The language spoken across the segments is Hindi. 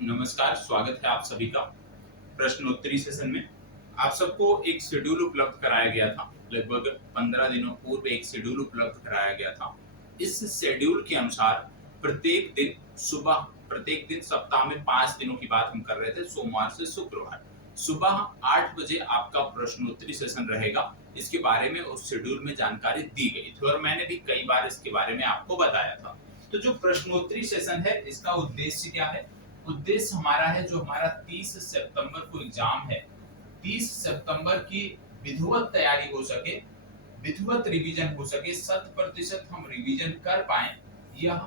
नमस्कार, स्वागत है आप सभी का प्रश्नोत्तरी सेशन में। आप सबको एक शेड्यूल उपलब्ध कराया गया था। लगभग 15 दिनों पूर्व एक शेड्यूल उपलब्ध कराया गया था। इस शेड्यूल के अनुसार प्रत्येक दिन सुबह, प्रत्येक दिन सप्ताह में 5 दिनों की बात हम कर रहे थे, सोमवार से शुक्रवार। सुबह 8 बजे आपका प्रश्नोत्तरी सेशन रहेगा। इसके बारे में उस शेड्यूल में जानकारी दी गई थी और मैंने भी कई बार इसके बारे में आपको बताया था। तो जो प्रश्नोत्तरी सेशन है, इसका उद्देश्य क्या है? उद्देश्य हमारा है, जो हमारा 30 सितंबर को एग्जाम है, 30 सितंबर की विधिवत तैयारी हो सके, विधिवत रिवीजन हो सके, 100% हम रिवीजन कर पाए, यह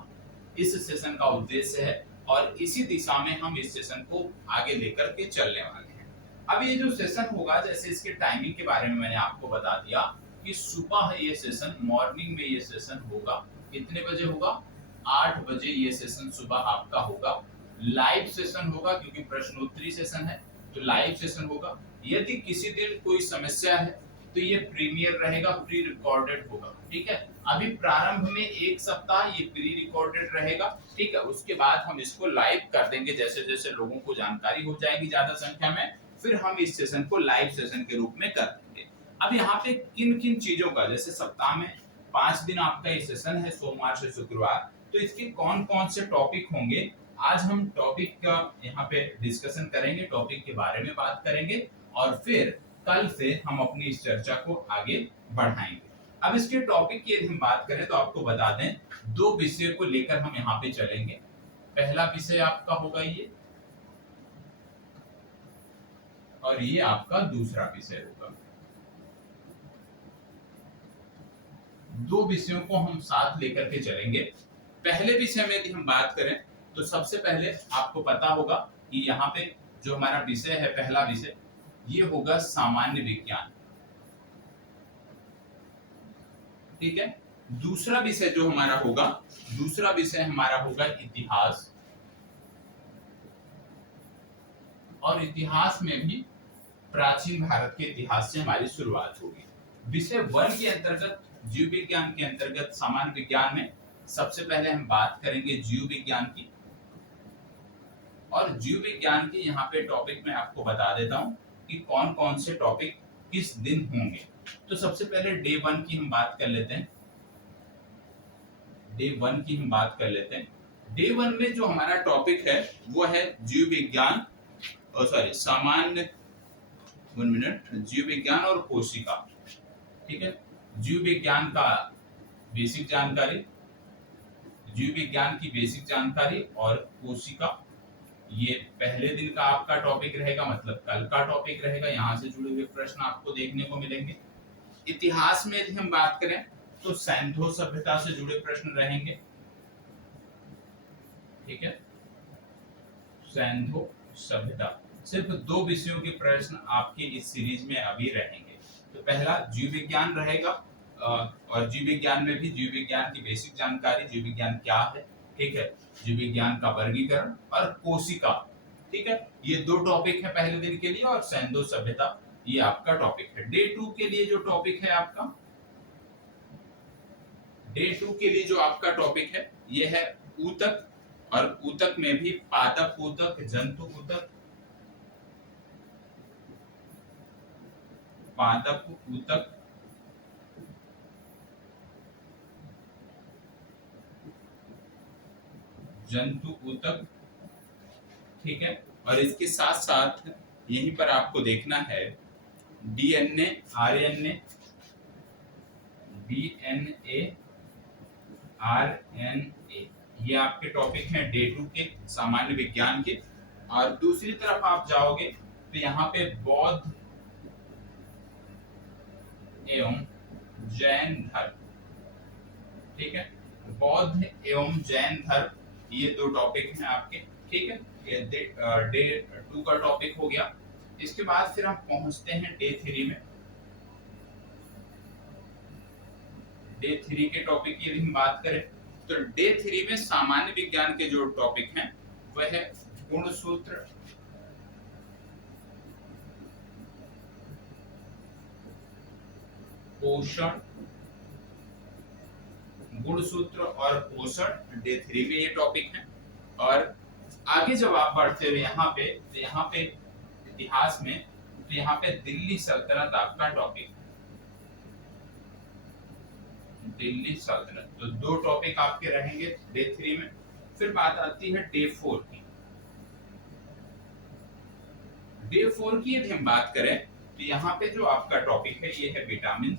इस सेशन का उद्देश्य है। और इसी दिशा में हम इस सेशन को आगे लेकर के चलने वाले हैं। अब ये जो सेशन होगा, जैसे इसके टाइमिंग के बारे में मैंने आपको बता दिया कि सुबह ये सेशन, मॉर्निंग में ये सेशन होगा। कितने बजे होगा? 8 बजे ये सेशन सुबह आपका होगा। लाइव सेशन होगा, क्योंकि प्रश्नोत्तरी सेशन है तो लाइव सेशन होगा। यदि किसी दिन कोई समस्या है तो ये प्रीमियर रहेगा, प्री रिकॉर्डेड होगा। ठीक है, अभी प्रारंभ में एक सप्ताह ये प्री रिकॉर्डेड रहेगा। ठीक है, उसके बाद हम इसको लाइव कर देंगे। जैसे जैसे लोगों को जानकारी हो जाएगी ज्यादा संख्या में, फिर हम इस सेशन को लाइव सेशन के रूप में कर देंगे। अब यहाँ पे किन किन चीजों का, जैसे सप्ताह में 5 दिन आपका ये सेशन है, सोमवार से शुक्रवार, तो इसके कौन कौन से टॉपिक होंगे, आज हम टॉपिक का यहाँ पे डिस्कशन करेंगे, टॉपिक के बारे में बात करेंगे और फिर कल से हम अपनी इस चर्चा को आगे बढ़ाएंगे। अब इसके टॉपिक की यदि हम बात करें तो आपको बता दें, 2 विषय को लेकर हम यहाँ पे चलेंगे। पहला विषय आपका होगा ये, और ये आपका दूसरा विषय होगा। 2 विषयों को हम साथ लेकर के चलेंगे। पहले विषय में यदि हम बात करें तो सबसे पहले आपको पता होगा कि यहाँ पे जो हमारा विषय है, पहला विषय, ये होगा सामान्य विज्ञान। ठीक है, दूसरा विषय जो हमारा होगा, दूसरा विषय हमारा होगा इतिहास। और इतिहास में भी प्राचीन भारत के इतिहास से हमारी शुरुआत होगी। विषय 1 के अंतर्गत, जीव विज्ञान के अंतर्गत, सामान्य विज्ञान में सबसे पहले हम बात करेंगे जीव विज्ञान की। और जीव विज्ञान के यहाँ पे टॉपिक में आपको बता देता हूँ कि कौन कौन से टॉपिक किस दिन होंगे। तो सबसे पहले डे 1 की हम बात कर लेते हैं। डे 1 की हम बात कर लेते हैं। डे 1 में जो हमारा टॉपिक है वो है जीव विज्ञान, सॉरी, सामान्य, 1 मिनट, जीव विज्ञान और कोशिका। ठीक है, जीव विज्ञान का बेसिक जानकारी, जीव विज्ञान की बेसिक जानकारी और कोशिका, ये पहले दिन का आपका टॉपिक रहेगा, मतलब कल का टॉपिक रहेगा। यहाँ से जुड़े हुए प्रश्न आपको देखने को मिलेंगे। इतिहास में यदि हम बात करें तो सैंधो सभ्यता से जुड़े प्रश्न रहेंगे। ठीक है, सैंधो सभ्यता। सिर्फ 2 विषयों के प्रश्न आपके इस सीरीज में अभी रहेंगे। तो पहला जीव विज्ञान रहेगा, और जीव विज्ञान में भी जीव विज्ञान की बेसिक जानकारी, जीव विज्ञान क्या है, ठीक है, जीव विज्ञान का वर्गीकरण और कोशिका। ठीक है, ये 2 टॉपिक है पहले दिन के लिए, और सैंधो सभ्यता ये आपका टॉपिक है। डे 2 के लिए जो टॉपिक है आपका, डे 2 के लिए जो आपका टॉपिक है ये है ऊतक। और ऊतक में भी पादप ऊतक, जंतु ऊतक, पादप ऊतक, जंतु ऊतक। ठीक है, और इसके साथ साथ यहीं पर आपको देखना है डीएनए, आरएनए, डीएनए, आरएनए, ये आपके टॉपिक हैं डे 2 के सामान्य विज्ञान के। और दूसरी तरफ आप जाओगे तो यहाँ पे बौद्ध एवं जैन धर्म। ठीक है, बौद्ध एवं जैन धर्म, ये 2 टॉपिक हैं आपके। ठीक है, ये डे 2 का टॉपिक हो गया। इसके बाद फिर हम पहुंचते हैं डे 3 में। डे 3 के टॉपिक की यदि हम बात करें तो डे 3 में सामान्य विज्ञान के जो टॉपिक हैं वह है गुणसूत्र, पोषण, गुणसूत्र और पोषण, डे 3 में ये टॉपिक है। और आगे जब आप बढ़ते हो यहाँ पे, तो यहाँ पे इतिहास में, तो यहाँ पे दिल्ली सल्तनत आपका टॉपिक, दिल्ली सल्तनत। तो दो टॉपिक आपके रहेंगे डे 3 में। फिर बात आती है डे 4 की। डे 4 की यदि हम बात करें तो यहाँ पे जो आपका टॉपिक है ये है विटामिन,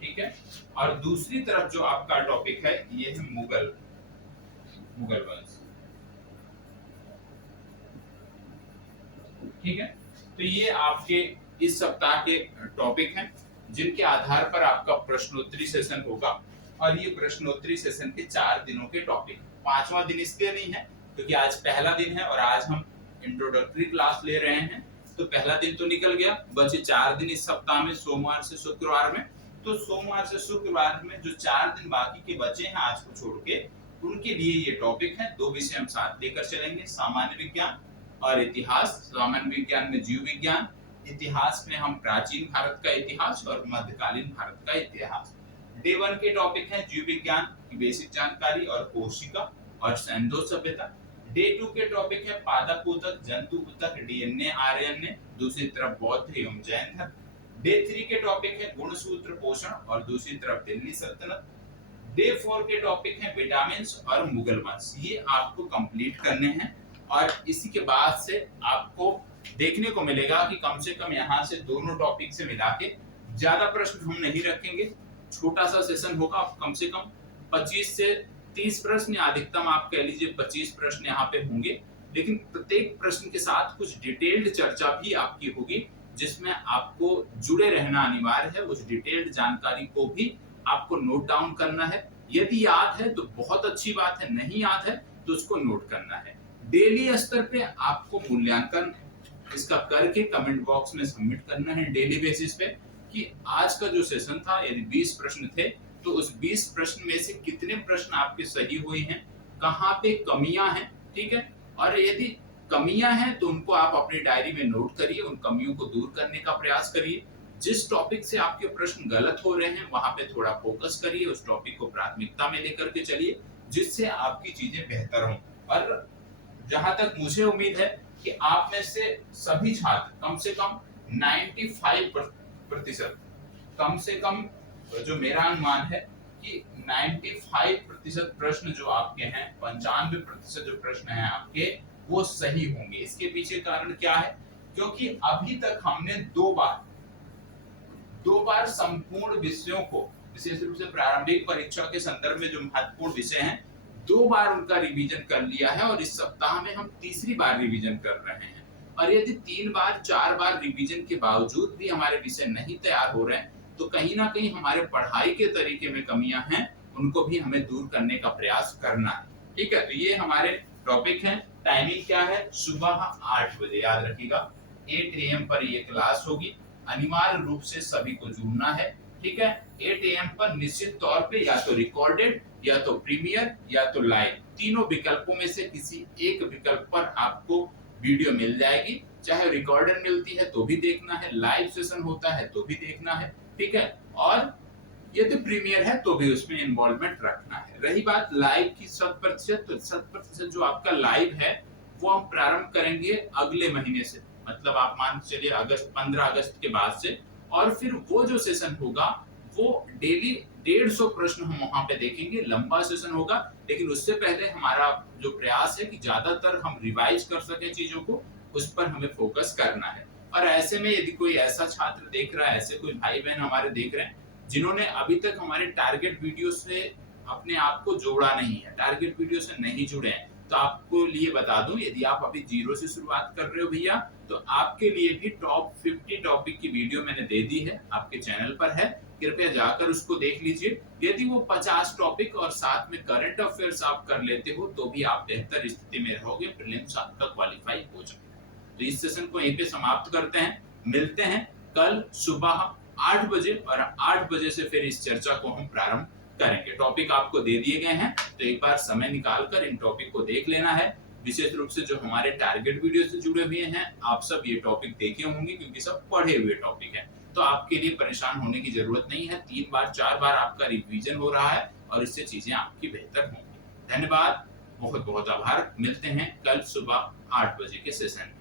ठीक है। और दूसरी तरफ जो आपका टॉपिक है ये है मुगल वंश, ठीक है। तो ये आपके इस सप्ताह के टॉपिक हैं जिनके आधार पर आपका प्रश्नोत्तरी सेशन होगा। और ये प्रश्नोत्तरी सेशन के 4 दिनों के टॉपिक, 5वां दिन इसलिए नहीं है क्योंकि आज पहला दिन है और आज हम इंट्रोडक्टरी क्लास ले रहे हैं, तो पहला दिन तो निकल गया, बचे 4 दिन इस सप्ताह में, सोमवार से शुक्रवार में। तो सोमवार से शुक्रवार में जो 4 दिन बाकी के बचे हैं आज को छोड़ के, उनके लिए ये टॉपिक है। 2 विषय हम साथ लेकर चलेंगे, सामान्य विज्ञान और इतिहास। सामान्य विज्ञान में जीव विज्ञान, इतिहास में हम प्राचीन भारत का इतिहास और मध्यकालीन भारत का इतिहास। डे 1 के टॉपिक है जीव विज्ञान की बेसिक जानकारी और कोशिका और सैंडो सभ्यता। डे 2 के टॉपिक है पादप ऊतक, जंतु ऊतक, डीएनए, आरएनए, दूसरी तरफ बौद्ध एवं जैन धर्म। डे 3 के टॉपिक है गुणसूत्र, पोषण और दूसरी तरफ दिल्ली सल्तनत। डे 4 के टॉपिक है विटामिन और मुगल वंश। ये आपको कंप्लीट करने हैं और इसी के बाद से आपको देखने को मिलेगा कि कम से कम यहाँ से दोनों टॉपिक से मिला के ज्यादा प्रश्न हम नहीं रखेंगे, छोटा सा सेशन होगा। कम से कम 25 से 30 प्रश्न या अधिकतम आप कह लीजिए 25 प्रश्न यहाँ पे होंगे, लेकिन प्रत्येक प्रश्न के साथ कुछ डिटेल्ड चर्चा भी आपकी होगी जिसमें आपको जुड़े रहना अनिवार्य है। उस डिटेल्ड जानकारी को भी आपको नोट डाउन करना है। यदि याद है तो बहुत अच्छी बात है, नहीं याद है तो उसको नोट करना है। डेली स्तर पे आपको मूल्यांकन इसका करके कमेंट बॉक्स में सबमिट करना है डेली बेसिस पे कि आज का जो सेशन था, यदि 20 प्रश्न थे तो उस 20 प्रश्न में से कितने प्रश्न आपके सही हुए हैं, कहाँ पे कमियां हैं, ठीक है। और यदि कमियां हैं तो उनको आप अपनी डायरी में नोट करिए, उन कमियों को दूर करने का प्रयास करिए। जिस टॉपिक से आपके प्रश्न गलत हो रहे हैं वहां पे थोड़ा फोकस करिए, उस टॉपिक को प्राथमिकता में लेकर के चलिए जिससे आपकी चीजें बेहतर हों। और जहां तक मुझे उम्मीद है कि आप में से सभी छात्र कम से कम 95%, कम से कम जो मेरा अनुमान है कि 95% प्रश्न जो आपके हैं, 95% जो प्रश्न हैं आपके वो सही होंगे। इसके पीछे कारण क्या है? क्योंकि अभी तक हमने दो बार संपूर्ण विषयों को, विशेष रूप से प्रारंभिक परीक्षा के संदर्भ में जो महत्वपूर्ण विषय हैं, 2 बार उनका रिवीजन कर लिया है और इस सप्ताह में हम तीसरी बार रिवीजन कर रहे हैं। और यदि 3 बार 4 बार रिवीजन के बावजूद भी हमारे विषय नहीं तैयार हो रहे हैं तो कहीं ना कहीं हमारे पढ़ाई के तरीके में कमियां हैं, उनको भी हमें दूर करने का प्रयास करना है, ठीक है। तो ये हमारे टॉपिक है। टाइमिंग क्या है? सुबह 8 बजे, याद रखिएगा 8 AM पर ये क्लास होगी। अनिवार्य रूप से सभी को जुड़ना है, ठीक है। 8 AM पर निश्चित तौर पे या तो रिकॉर्डेड या तो प्रीमियर या तो लाइव, तीनों विकल्पों में से किसी एक विकल्प पर आपको वीडियो मिल जाएगी। चाहे रिकॉर्डेड मिलती है तो भी देखना है, लाइव सेशन होता है तो भी देखना है, ठीक है। और यदि प्रीमियर है तो भी उसमें इन्वॉल्वमेंट रखना है। रही बात लाइव की 100%, तो 100% जो आपका लाइव है वो हम प्रारंभ करेंगे अगले महीने से, मतलब आप मान चलिए 15 अगस्त के बाद से। और फिर वो जो सेशन होगा वो डेली 150 प्रश्न हम वहां पे देखेंगे, लंबा सेशन होगा। लेकिन उससे पहले हमारा जो प्रयास है कि ज्यादातर हम रिवाइज कर सके चीजों को, उस पर हमें फोकस करना है। और ऐसे में यदि कोई ऐसा छात्र देख रहा है, ऐसे कोई भाई बहन हमारे देख रहे हैं जिन्होंने अभी तक हमारे टारगेट वीडियो से अपने आप को जोड़ा नहीं है, टारगेट वीडियो से नहीं जुड़े हैं, तो आपको लिए बता दूं, यदि आप अभी 0 से शुरुआत कर रहे हो भैया, तो आपके लिए भी टॉप 50 टॉपिक की वीडियो मैंने दे दी है, आपके चैनल पर है, कृपया जाकर उसको देख लीजिए। यदि वो 50 टॉपिक और साथ में करंट अफेयर्स आप कर लेते हो तो भी आप बेहतर स्थिति में रहोगे, प्रीलिम्स आपका क्वालिफाई हो जाएगा। तो इस सेशन को यहीं पे समाप्त करते हैं, मिलते हैं कल सुबह 8 बजे और 8 बजे से फिर इस चर्चा को हम प्रारंभ करेंगे। टॉपिक आपको दे दिए गए हैं तो एक बार समय निकालकर इन टॉपिक को देख लेना है। विशेष रूप से जो हमारे टारगेट वीडियो से जुड़े हुए हैं, आप सब ये टॉपिक देखे होंगे क्योंकि सब पढ़े हुए टॉपिक हैं। तो तो आपके लिए परेशान होने की जरूरत नहीं है। 3 बार 4 बार आपका रिवीजन हो रहा है और इससे चीजें आपकी बेहतर होंगी। धन्यवाद, बहुत बहुत आभार। मिलते हैं कल सुबह 8 बजे के सेशन में।